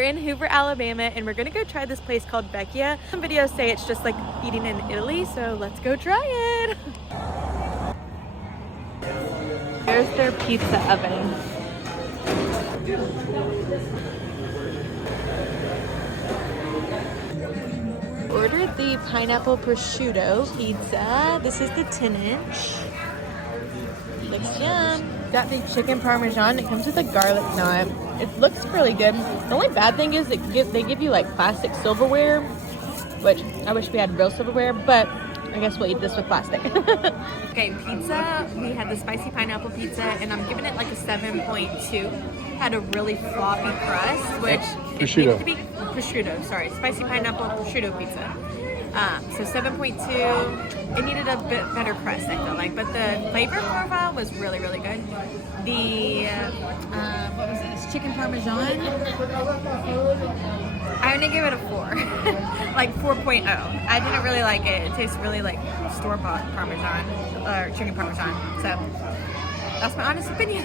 We're in Hoover, Alabama, and we're gonna go try this place called Vecchia. Some videos say it's just like eating in Italy, so let's go try it. There's their pizza oven. Ordered the pineapple prosciutto pizza. This is the 10-inch. Looks yum. Got the chicken parmesan. It comes with a garlic knot. It looks really good. The only bad thing is they give you like plastic silverware, which I wish we had real silverware, but I guess we'll eat this with plastic. Okay, pizza. We had the spicy pineapple pizza, and I'm giving it like a 7.2. Had a really floppy crust, which it needed to be prosciutto. Sorry, spicy pineapple prosciutto pizza. So 7.2. It needed a bit better crust, I feel like, but the flavor profile was really, really good. The what was this? Chicken parmesan. I'm gonna give it a 4, like 4.0. I didn't really like it. It tastes really like store-bought parmesan or chicken parmesan. So that's my honest opinion.